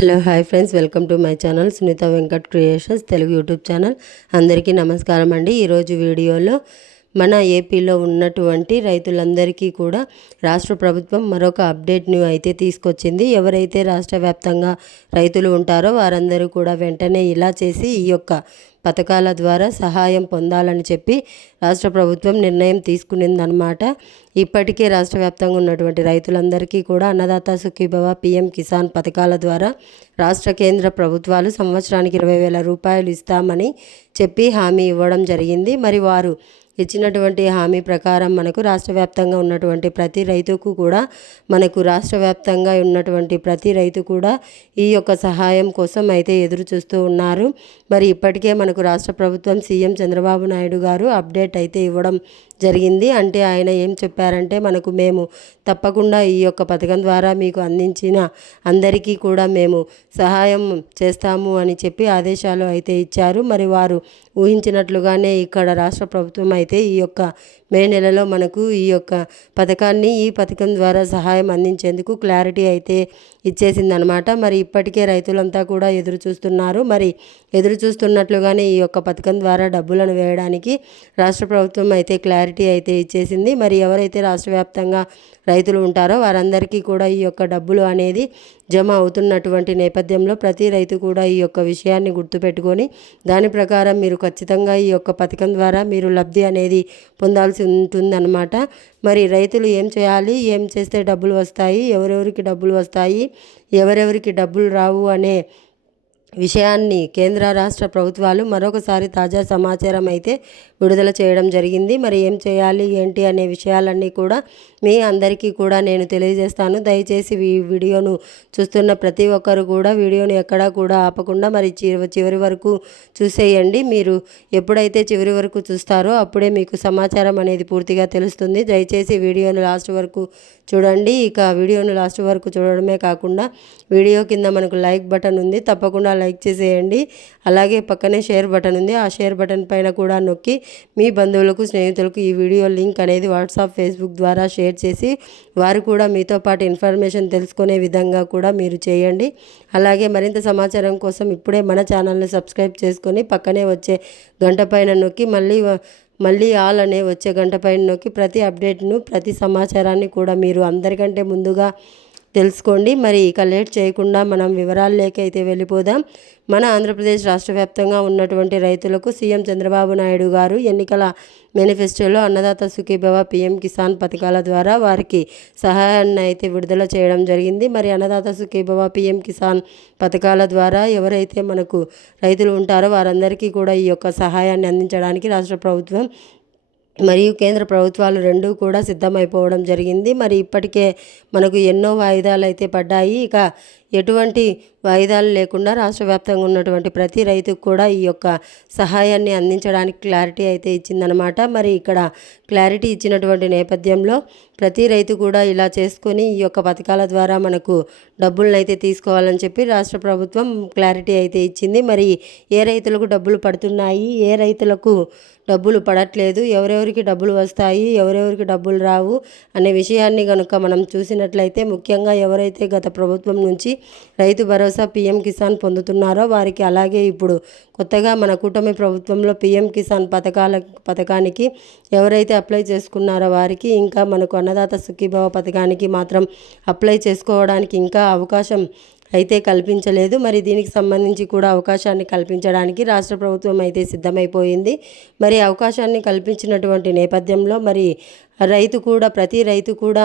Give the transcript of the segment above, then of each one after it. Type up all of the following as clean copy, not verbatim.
Hello hi friends, welcome to my channel Sunitha Venkat creations Telugu YouTube channel. అందరికీ నమస్కారం అండి. ఈరోజు వీడియోలో మన ఏపీలో ఉన్నటువంటి రైతులందరికీ కూడా రాష్ట్ర ప్రభుత్వం మరొక అప్డేట్ను అయితే తీసుకొచ్చింది. ఎవరైతే రాష్ట్ర వ్యాప్తంగా రైతులు ఉంటారో వారందరూ కూడా వెంటనే ఇలా చేసి ఈ యొక్క పథకాల ద్వారా సహాయం పొందాలని చెప్పి రాష్ట్ర ప్రభుత్వం నిర్ణయం తీసుకునిందనమాట. ఇప్పటికే రాష్ట్ర వ్యాప్తంగా ఉన్నటువంటి రైతులందరికీ కూడా అన్నదాత సుఖీభవ, పిఎం కిసాన్ పథకాల ద్వారా రాష్ట్ర కేంద్ర ప్రభుత్వాలు సంవత్సరానికి 20,000 రూపాయలు ఇస్తామని చెప్పి హామీ ఇవ్వడం జరిగింది. మరి వారు ఇచ్చినటువంటి హామీ ప్రకారం మనకు రాష్ట్ర వ్యాప్తంగా ఉన్నటువంటి ప్రతి రైతుకు కూడా ప్రతి రైతు కూడా ఈ యొక్క సహాయం కోసం అయితే ఎదురు చూస్తూ ఉన్నారు. మరి ఇప్పటికే మనకు రాష్ట్ర ప్రభుత్వం సీఎం చంద్రబాబు నాయుడు గారు అప్డేట్ అయితే ఇవ్వడం జరిగింది. అంటే ఆయన ఏం చెప్పారంటే, మేము తప్పకుండా ఈ యొక్క పథకం ద్వారా మీకు అందించిన అందరికీ కూడా మేము సహాయం చేస్తాము అని చెప్పి ఆదేశాలు అయితే ఇచ్చారు. మరి వారు ఊహించినట్లుగానే ఇక్కడ రాష్ట్ర ప్రభుత్వం అయితే ఈ యొక్క మే నెలలో మనకు ఈ పథకం ద్వారా సహాయం అందించేందుకు క్లారిటీ అయితే ఇచ్చేసిందనమాట. మరి ఇప్పటికే రైతులంతా కూడా ఎదురు చూస్తున్నారు. మరి ఎదురు చూస్తున్నట్లుగానే ఈ యొక్క పథకం ద్వారా డబ్బులను వేయడానికి రాష్ట్ర ప్రభుత్వం అయితే క్లారిటీ అయితే ఇచ్చేసింది. మరి ఎవరైతే రాష్ట్ర వ్యాప్తంగా రైతులు ఉంటారో వారందరికీ కూడా ఈ యొక్క డబ్బులు అనేది జమ అవుతున్నటువంటి నేపథ్యంలో ప్రతి రైతు కూడా ఈ యొక్క విషయాన్ని గుర్తుపెట్టుకొని దాని ప్రకారం మీరు ఖచ్చితంగా ఈ యొక్క పథకం ద్వారా మీరు లబ్ధి అనేది పొందాల్సి ఉంటుందన్నమాట. మరి రైతులు ఏం చేయాలి, ఏం చేస్తే డబ్బులు వస్తాయి, ఎవరెవరికి డబ్బులు వస్తాయి, ఎవరెవరికి డబ్బులు రావు అనే విషయాన్ని కేంద్ర రాష్ట్ర ప్రభుత్వాలు మరొకసారి తాజా సమాచారం అయితే విడుదల చేయడం జరిగింది. మరి ఏం చేయాలి ఏంటి అనే విషయాలన్నీ కూడా మీ అందరికీ కూడా నేను తెలియజేస్తాను. దయచేసి ఈ వీడియోను చూస్తున్న ప్రతి ఒక్కరు కూడా వీడియోని ఎక్కడా కూడా ఆపకుండా మరి చివరి వరకు చూసేయండి. మీరు ఎప్పుడైతే చివరి వరకు చూస్తారో అప్పుడే మీకు సమాచారం అనేది పూర్తిగా తెలుస్తుంది. దయచేసి వీడియోను లాస్ట్ వరకు చూడండి. ఇక వీడియోను లాస్ట్ వరకు చూడడమే కాకుండా వీడియో కింద మనకు లైక్ బటన్ ఉంది, తప్పకుండా లైక్ చేసేయండి. అలాగే పక్కనే షేర్ బటన్ ఉంది, ఆ షేర్ బటన్ పైన కూడా నొక్కి మీ బంధువులకు, స్నేహితులకు ఈ వీడియో లింక్ అనేది వాట్సాప్, ఫేస్బుక్ ద్వారా షేర్ చేసి వారు కూడా మీతో పాటు ఇన్ఫర్మేషన్ తెలుసుకునే విధంగా కూడా మీరు చేయండి. అలాగే మరింత సమాచారం కోసం ఇప్పుడే మన ఛానల్ని సబ్స్క్రైబ్ చేసుకొని పక్కనే వచ్చే గంట పైన నొక్కి మళ్ళీ ఆల్ అనే వచ్చే గంట పైన నొక్కి ప్రతి అప్డేట్ను, ప్రతి సమాచారాన్ని కూడా మీరు అందరికంటే ముందుగా తెలుసుకోండి. మరి ఇక లేట్ చేయకుండా మనం వివరాల్లోకైతే వెళ్ళిపోదాం. మన ఆంధ్రప్రదేశ్ రాష్ట్ర వ్యాప్తంగా ఉన్నటువంటి రైతులకు సీఎం చంద్రబాబు నాయుడు గారు ఎన్నికల మేనిఫెస్టోలో అన్నదాత సుఖీభవ, పిఎం కిసాన్ పథకాల ద్వారా వారికి సహాయాన్ని అయితే విడుదల చేయడం జరిగింది. మరి అన్నదాత సుఖీభవ, పిఎం కిసాన్ పథకాల ద్వారా ఎవరైతే మనకు రైతులు ఉంటారో వారందరికీ కూడా ఈ యొక్క సహాయాన్ని అందించడానికి రాష్ట్ర ప్రభుత్వం మరియు కేంద్ర ప్రభుత్వాలు రెండూ కూడా సిద్ధమైపోవడం జరిగింది. మరి ఇప్పటికే మనకు ఎన్నో వాయిదాలు అయితే పడ్డాయి. ఇక ఎటువంటి వాయిదాలు లేకుండా రాష్ట్ర వ్యాప్తంగా ఉన్నటువంటి ప్రతి రైతుకు కూడా ఈ యొక్క సహాయాన్ని అందించడానికి క్లారిటీ అయితే ఇచ్చిందనమాట. మరి ఇక్కడ క్లారిటీ ఇచ్చినటువంటి నేపథ్యంలో ప్రతి రైతు కూడా ఇలా చేసుకొని ఈ యొక్క పథకాల ద్వారా మనకు డబ్బులను అయితే తీసుకోవాలని చెప్పి రాష్ట్ర ప్రభుత్వం క్లారిటీ అయితే ఇచ్చింది. మరి ఏ రైతులకు డబ్బులు పడుతున్నాయి, ఏ రైతులకు డబ్బులు పడట్లేదు, ఎవరెవరికి డబ్బులు వస్తాయి, ఎవరెవరికి డబ్బులు రావు అనే విషయాన్ని కనుక మనం చూసినట్లయితే, ముఖ్యంగా ఎవరైతే గత ప్రభుత్వం నుంచి రైతు భరోసా, పిఎం కిసాన్ పొందుతున్నారో వారికి, అలాగే ఇప్పుడు కొత్తగా మన కూటమి ప్రభుత్వంలో పిఎం కిసాన్ పథకానికి ఎవరైతే అప్లై చేసుకున్నారో వారికి, ఇంకా మనకు అన్నదాత సుఖీభవ పథకానికి మాత్రం అప్లై చేసుకోవడానికి ఇంకా అవకాశం అయితే కల్పించలేదు. మరి దీనికి సంబంధించి కూడా అవకాశాన్ని కల్పించడానికి రాష్ట్ర ప్రభుత్వం అయితే సిద్ధమైపోయింది. మరి అవకాశాన్ని కల్పించినటువంటి నేపథ్యంలో మరి ప్రతి రైతు కూడా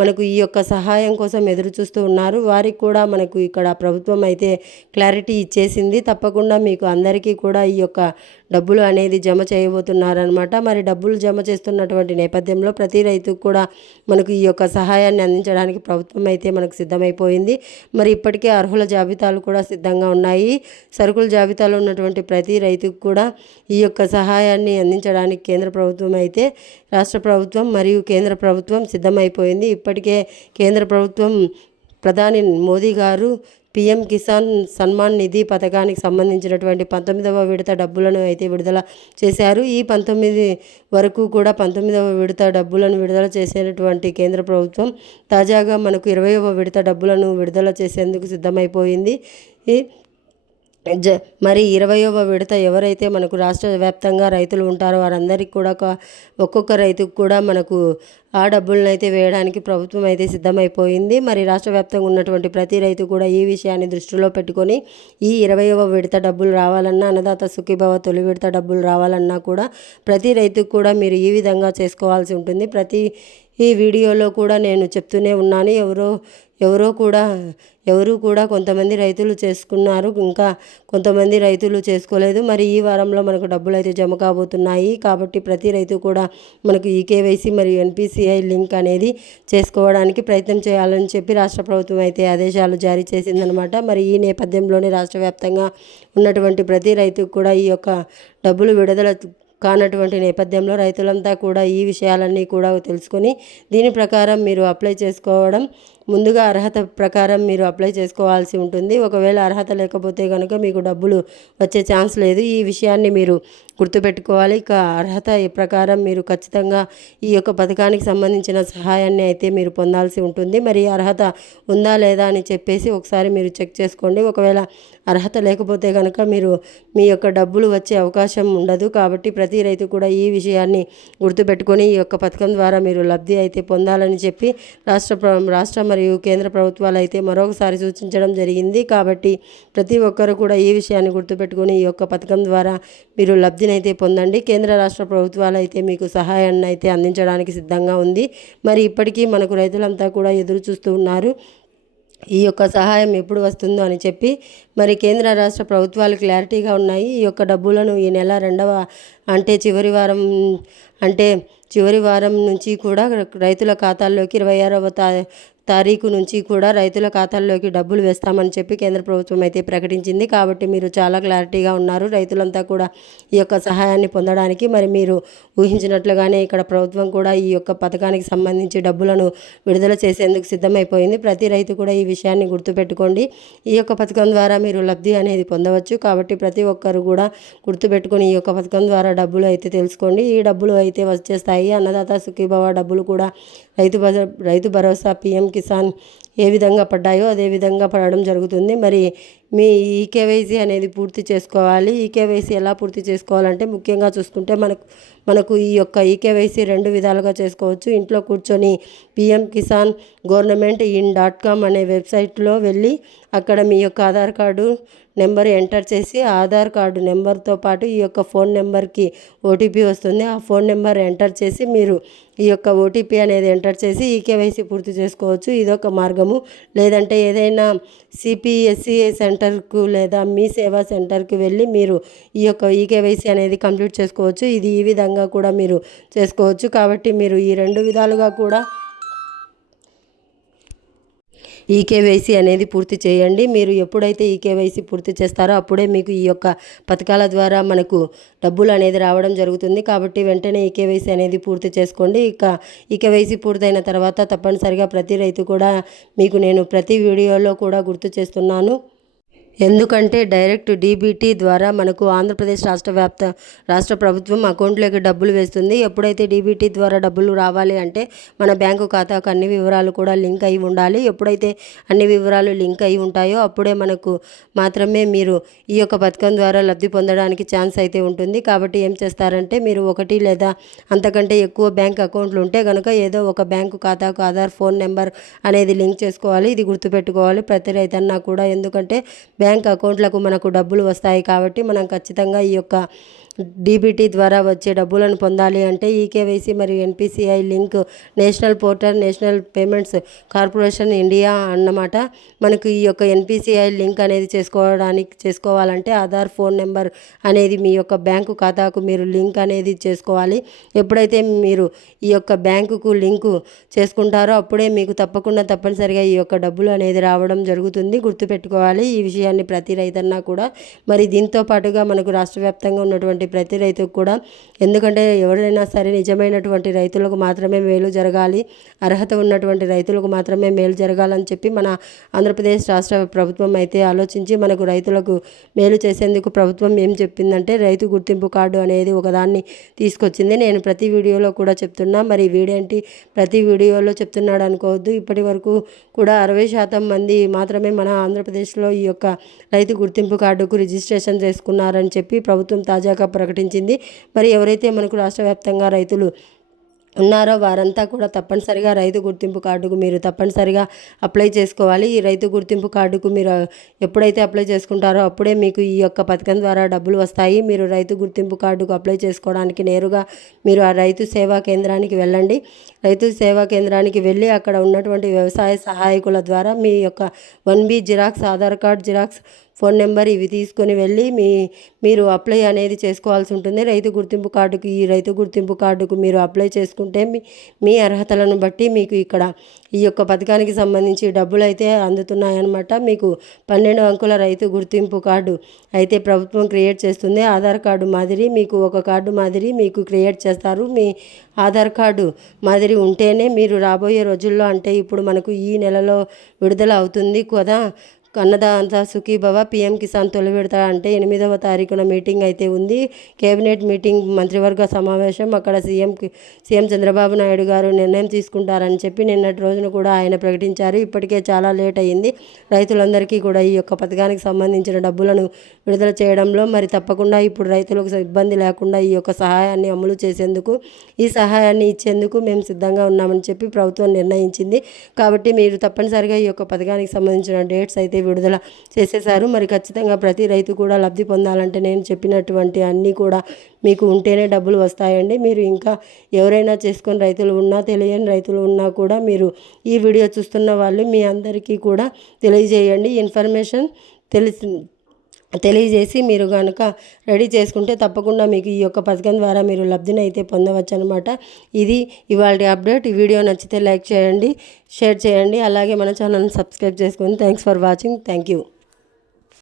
మనకు ఈ యొక్క సహాయం కోసం ఎదురు చూస్తూ ఉన్నారు. వారికి కూడా మనకు ఇక్కడ ప్రభుత్వం అయితే క్లారిటీ ఇచ్చేసింది. తప్పకుండా మీకు అందరికీ కూడా ఈ యొక్క డబ్బులు అనేది జమ చేయబోతున్నారనమాట. మరి డబ్బులు జమ చేస్తున్నటువంటి నేపథ్యంలో ప్రతి రైతుకు కూడా మనకు ఈ యొక్క సహాయాన్ని అందించడానికి ప్రభుత్వం అయితే మనకు సిద్ధమైపోయింది. మరి ఇప్పటికే అర్హుల జాబితాలు కూడా సిద్ధంగా ఉన్నాయి. సరుకుల జాబితాలో ఉన్నటువంటి ప్రతి రైతుకు కూడా ఈ యొక్క సహాయాన్ని అందించడానికి కేంద్ర ప్రభుత్వం అయితే రాష్ట్ర ప్రభుత్వం మరియు కేంద్ర ప్రభుత్వం సిద్ధమైపోయింది. ఇప్పటికే కేంద్ర ప్రభుత్వం ప్రధాని మోదీ గారు పీఎం కిసాన్ సన్మాన్ నిధి పథకానికి సంబంధించినటువంటి 19వ విడత డబ్బులను అయితే విడుదల చేశారు. ఈ 19 వరకు కూడా 19వ విడత డబ్బులను విడుదల చేసేటువంటి కేంద్ర ప్రభుత్వం తాజాగా మనకు 20వ విడత డబ్బులను విడుదల చేసేందుకు సిద్ధమైపోయింది. మరి 20వ విడత ఎవరైతే మనకు రాష్ట్ర వ్యాప్తంగా రైతులు ఉంటారో వారందరికీ కూడా ఒక్కొక్క రైతుకు కూడా మనకు ఆ డబ్బులను అయితే వేయడానికి ప్రభుత్వం అయితే సిద్ధమైపోయింది. మరి రాష్ట్ర వ్యాప్తంగా ఉన్నటువంటి ప్రతి రైతు కూడా ఈ విషయాన్ని దృష్టిలో పెట్టుకొని ఈ 20వ విడత డబ్బులు రావాలన్నా, అన్నదాత సుఖీభవ తొలి విడత డబ్బులు రావాలన్నా కూడా ప్రతి రైతుకు కూడా మీరు ఈ విధంగా చేసుకోవాల్సి ఉంటుంది. ప్రతి ఈ వీడియోలో కూడా నేను చెప్తూనే ఉన్నాను. ఎవరు కూడా కొంతమంది రైతులు చేసుకున్నారు, ఇంకా కొంతమంది రైతులు చేసుకోలేదు. మరి ఈ వారంలో మనకు డబ్బులు అయితే జమ కాబోతున్నాయి. కాబట్టి ప్రతి రైతు కూడా మనకు ఈకేవైసీ మరియు ఎన్పిసిఐ లింక్ అనేది చేసుకోవడానికి ప్రయత్నం చేయాలని చెప్పి రాష్ట్ర ప్రభుత్వం అయితే ఆదేశాలు జారీ చేసిందనమాట. మరి ఈ నేపథ్యంలోనే రాష్ట్ర వ్యాప్తంగా ఉన్నటువంటి ప్రతి రైతుకు కూడా ఈ యొక్క డబ్బులు విడుదల కానటువంటి నేపథ్యంలో రైతులంతా కూడా ఈ విషయాలన్నీ కూడా తెలుసుకొని దీని ప్రకారం మీరు అప్లై చేసుకోవడం, ముందుగా అర్హత ప్రకారం మీరు అప్లై చేసుకోవాల్సి ఉంటుంది. ఒకవేళ అర్హత లేకపోతే కనుక మీకు డబ్బులు వచ్చే ఛాన్స్ లేదు. ఈ విషయాన్ని మీరు గుర్తుపెట్టుకోవాలి. ఇక అర్హత ప్రకారం మీరు ఖచ్చితంగా ఈ యొక్క పథకానికి సంబంధించిన సహాయాన్ని అయితే మీరు పొందాల్సి ఉంటుంది. మరి అర్హత ఉందా లేదా అని చెప్పేసి ఒకసారి మీరు చెక్ చేసుకోండి. ఒకవేళ అర్హత లేకపోతే కనుక మీ యొక్క డబ్బులు వచ్చే అవకాశం ఉండదు. కాబట్టి ప్రతి రైతు కూడా ఈ విషయాన్ని గుర్తుపెట్టుకొని ఈ యొక్క పథకం ద్వారా మీరు లబ్ధి అయితే పొందాలని చెప్పి రాష్ట్ర మరియు కేంద్ర ప్రభుత్వాలు అయితే మరొకసారి సూచించడం జరిగింది. కాబట్టి ప్రతి ఒక్కరు కూడా ఈ విషయాన్ని గుర్తుపెట్టుకొని ఈ యొక్క పథకం ద్వారా మీరు లబ్ధిని అయితే పొందండి. కేంద్ర రాష్ట్ర ప్రభుత్వాలు అయితే మీకు సహాయాన్ని అయితే అందించడానికి సిద్ధంగా ఉంది. మరి ఇప్పటికీ మనకు రైతులంతా కూడా ఎదురు చూస్తూ ఉన్నారు ఈ యొక్క సహాయం ఎప్పుడు వస్తుందో అని చెప్పి. మరి కేంద్ర రాష్ట్ర ప్రభుత్వాలు క్లారిటీగా ఉన్నాయి. ఈ యొక్క డబ్బులను ఈ నెల చివరి వారం నుంచి కూడా రైతుల ఖాతాల్లోకి 26వ తారీఖు నుంచి కూడా రైతుల ఖాతాల్లోకి డబ్బులు వేస్తామని చెప్పి కేంద్ర ప్రభుత్వం అయితే ప్రకటించింది. కాబట్టి మీరు చాలా క్లారిటీగా ఉన్నారు. రైతులంతా కూడా ఈ యొక్క సహాయాన్ని పొందడానికి మరి మీరు ఊహించినట్లుగానే ఇక్కడ ప్రభుత్వం కూడా ఈ యొక్క పథకానికి సంబంధించి డబ్బులను విడుదల చేసేందుకు సిద్ధమైపోయింది. ప్రతి రైతు కూడా ఈ విషయాన్ని గుర్తుపెట్టుకోండి. ఈ యొక్క పథకం ద్వారా మీరు లబ్ధి అనేది పొందవచ్చు. కాబట్టి ప్రతి ఒక్కరు కూడా గుర్తుపెట్టుకొని ఈ యొక్క పథకం ద్వారా డబ్బులు అయితే తెలుసుకోండి. ఈ డబ్బులు అయితే వచ్చేస్తాయి. అన్నదాత సుఖీభవ డబ్బులు కూడా రైతు భరోసా, పీఎం కిసాన్ ఏ విధంగా పడ్డాయో అదే విధంగా పడడం జరుగుతుంది. మరి మీ ఈకేవైసీ అనేది పూర్తి చేసుకోవాలి. ఈకేవైసీ ఎలా పూర్తి చేసుకోవాలంటే ముఖ్యంగా చూసుకుంటే మనకు ఈ యొక్క ఈకేవైసీ 2 విధాలుగా చేసుకోవచ్చు. ఇంట్లో కూర్చొని పీఎం కిసాన్ government.in.com అనే వెబ్సైట్లో వెళ్ళి అక్కడ మీ యొక్క ఆధార్ కార్డు నెంబర్ ఎంటర్ చేసి ఆధార్ కార్డు నెంబర్తో పాటు ఈ యొక్క ఫోన్ నెంబర్కి ఓటీపీ వస్తుంది. ఆ ఫోన్ నెంబర్ ఎంటర్ చేసి మీరు ఈ యొక్క ఓటీపీ అనేది ఎంటర్ చేసి ఈకేవైసీ పూర్తి చేసుకోవచ్చు. ఇదొక మార్గము. లేదంటే ఏదైనా సిపిఎస్సి సెంటర్కు లేదా మీ సేవా సెంటర్కి వెళ్ళి మీరు ఈ యొక్క ఈకేవైసీ అనేది కంప్లీట్ చేసుకోవచ్చు. ఇది ఈ విధంగా కూడా మీరు చేసుకోవచ్చు. కాబట్టి మీరు ఈ 2 విధాలుగా కూడా ఈకేవైసీ అనేది పూర్తి చేయండి. మీరు ఎప్పుడైతే ఈకేవైసీ పూర్తి చేస్తారో అప్పుడే మీకు ఈ యొక్క పథకాల ద్వారా మనకు డబ్బులు అనేది రావడం జరుగుతుంది. కాబట్టి వెంటనే ఈకేవైసీ అనేది పూర్తి చేసుకోండి. ఇక ఈకేవైసీ పూర్తయిన తర్వాత తప్పనిసరిగా ప్రతి రైతు కూడా మీకు నేను ప్రతి వీడియోలో కూడా గుర్తు చేస్తున్నాను. ఎందుకంటే డైరెక్ట్ డీబీటీ ద్వారా మనకు ఆంధ్రప్రదేశ్ రాష్ట్ర ప్రభుత్వం అకౌంట్లోకి డబ్బులు వేస్తుంది. ఎప్పుడైతే డీబీటీ ద్వారా డబ్బులు రావాలి అంటే మన బ్యాంకు ఖాతాకు అన్ని వివరాలు కూడా లింక్ అయి ఉండాలి. ఎప్పుడైతే అన్ని వివరాలు లింక్ అయి ఉంటాయో అప్పుడే మాత్రమే మీరు ఈ యొక్క పథకం ద్వారా లబ్ధి పొందడానికి ఛాన్స్ అయితే ఉంటుంది. కాబట్టి ఏం చేస్తారంటే మీరు 1 లేదా అంతకంటే ఎక్కువ బ్యాంక్ అకౌంట్లు ఉంటే కనుక ఏదో ఒక బ్యాంకు ఖాతాకు ఆధార్ ఫోన్ నెంబర్ అనేది లింక్ చేసుకోవాలి. ఇది గుర్తుపెట్టుకోవాలి ప్రతి రైతన్నా కూడా. ఎందుకంటే బ్యాంక్ అకౌంట్లకు మనకు డబ్బులు వస్తాయి. కాబట్టి మనం ఖచ్చితంగా ఈ యొక్క డీబీటీ ద్వారా వచ్చే డబ్బులను పొందాలి అంటే ఈకేవైసీ మరియు NPCI link national portal national payments corporation India అన్నమాట. మనకు ఈ యొక్క ఎన్పిసిఐ లింక్ అనేది చేసుకోవాలంటే ఆధార్ ఫోన్ నెంబర్ అనేది మీ యొక్క బ్యాంకు ఖాతాకు మీరు లింక్ అనేది చేసుకోవాలి. ఎప్పుడైతే మీరు ఈ యొక్క బ్యాంకుకు లింకు చేసుకుంటారో అప్పుడే మీకు తప్పనిసరిగా ఈ యొక్క డబ్బులు అనేది రావడం జరుగుతుంది. గుర్తుపెట్టుకోవాలి ఈ విషయాన్ని ప్రతి రైతన్నా కూడా. మరి దీంతో పాటుగా మనకు రాష్ట్ర వ్యాప్తంగా ఉన్నటువంటి ఉన్నటువంటి ప్రతి రైతుకు కూడా, ఎందుకంటే ఎవరైనా సరే నిజమైనటువంటి రైతులకు మాత్రమే మేలు జరగాలి, అర్హత ఉన్నటువంటి రైతులకు మాత్రమే మేలు జరగాలని చెప్పి మన ఆంధ్రప్రదేశ్ రాష్ట్ర ప్రభుత్వం అయితే ఆలోచించి మనకు రైతులకు మేలు చేసేందుకు ప్రభుత్వం ఏం చెప్పిందంటే రైతు గుర్తింపు కార్డు అనేది ఒకదాన్ని తీసుకొచ్చింది. నేను ప్రతి వీడియోలో కూడా చెప్తున్నా, మరి వీడేంటి ప్రతి వీడియోలో చెప్తున్నాడు అనుకోవద్దు. ఇప్పటి వరకు కూడా 60% మంది మాత్రమే మన ఆంధ్రప్రదేశ్లో ఈ యొక్క రైతు గుర్తింపు కార్డుకు రిజిస్ట్రేషన్ చేసుకున్నారని చెప్పి ప్రభుత్వం తాజాగా ప్రకటించింది. మరి ఎవరైతే మనకు రాష్ట్ర వ్యాప్తంగా రైతులు ఉన్నారో వారంతా కూడా తప్పనిసరిగా రైతు గుర్తింపు కార్డుకు మీరు తప్పనిసరిగా అప్లై చేసుకోవాలి. ఈ రైతు గుర్తింపు కార్డుకు మీరు ఎప్పుడైతే అప్లై చేసుకుంటారో అప్పుడే మీకు ఈ యొక్క పథకం ద్వారా డబ్బులు వస్తాయి. మీరు రైతు గుర్తింపు కార్డుకు అప్లై చేసుకోవడానికి నేరుగా మీరు ఆ రైతు సేవా కేంద్రానికి వెళ్ళండి. రైతు సేవా కేంద్రానికి వెళ్ళి అక్కడ ఉన్నటువంటి వ్యవసాయ సహాయకుల ద్వారా మీ యొక్క 1B xerox, Aadhaar card xerox, phone number ఇవి తీసుకొని వెళ్ళి మీరు అప్లై అనేది చేసుకోవాల్సి ఉంటుంది రైతు గుర్తింపు కార్డుకు. ఈ రైతు గుర్తింపు కార్డుకు మీరు అప్లై చేసుకుంటే మీ అర్హతలను బట్టి మీకు ఇక్కడ ఈ యొక్క పథకానికి సంబంధించి డబ్బులు అయితే అందుతున్నాయన్నమాట. మీకు 12 అంకుల రైతు గుర్తింపు కార్డు అయితే ప్రభుత్వం క్రియేట్ చేస్తుంది. ఆధార్ కార్డు మాదిరి మీకు ఒక కార్డు మాదిరి మీకు క్రియేట్ చేస్తారు. మీ ఆధార్ కార్డు మాదిరి ఉంటేనే మీరు రాబోయే రోజుల్లో, అంటే ఇప్పుడు మనకు ఈ నెలలో విడుదల అవుతుంది కదా అన్నదాత సుఖీభవ పీఎం కిసాన్ తొలి విడత, అంటే 8వ తారీఖున మీటింగ్ అయితే ఉంది. కేబినెట్ మీటింగ్, మంత్రివర్గ సమావేశం. అక్కడ సీఎం చంద్రబాబు నాయుడు గారు నిర్ణయం తీసుకుంటారని చెప్పి నిన్నటి రోజున కూడా ఆయన ప్రకటించారు. ఇప్పటికే చాలా లేట్ అయ్యింది రైతులందరికీ కూడా ఈ యొక్క పథకానికి సంబంధించిన డబ్బులను విడుదల చేయడంలో. మరి తప్పకుండా ఇప్పుడు రైతులకు ఇబ్బంది లేకుండా ఈ యొక్క సహాయాన్ని అమలు చేసేందుకు, ఈ సహాయాన్ని ఇచ్చేందుకు మేము సిద్ధంగా ఉన్నామని చెప్పి ప్రభుత్వం నిర్ణయించింది. కాబట్టి మీరు తప్పనిసరిగా ఈ యొక్క పథకానికి సంబంధించిన డేట్స్ అయితే విడుదల చేసేశారు. మరి ఖచ్చితంగా ప్రతి రైతు కూడా లబ్ధి పొందాలంటే నేను చెప్పినటువంటి అన్నీ కూడా మీకు ఉంటేనే డబ్బులు వస్తాయండి. మీరు ఇంకా ఎవరైనా చేసుకొని రైతులు ఉన్నా, తెలియని రైతులు ఉన్నా కూడా మీరు ఈ వీడియో చూస్తున్న వాళ్ళు మీ అందరికీ కూడా తెలియజేయండి. ఇన్ఫర్మేషన్ తెలియజేసి మీరు కనుక రెడీ చేసుకుంటే తప్పకుండా మీకు ఈ యొక్క పథకం ద్వారా మీరు లబ్ధిని అయితే పొందవచ్చు అనమాట. ఇది ఇవాళ అప్డేట్. ఈ వీడియో నచ్చితే లైక్ చేయండి, షేర్ చేయండి, అలాగే మన ఛానల్ని సబ్స్క్రైబ్ చేసుకోండి. Thanks for watching. Thank you.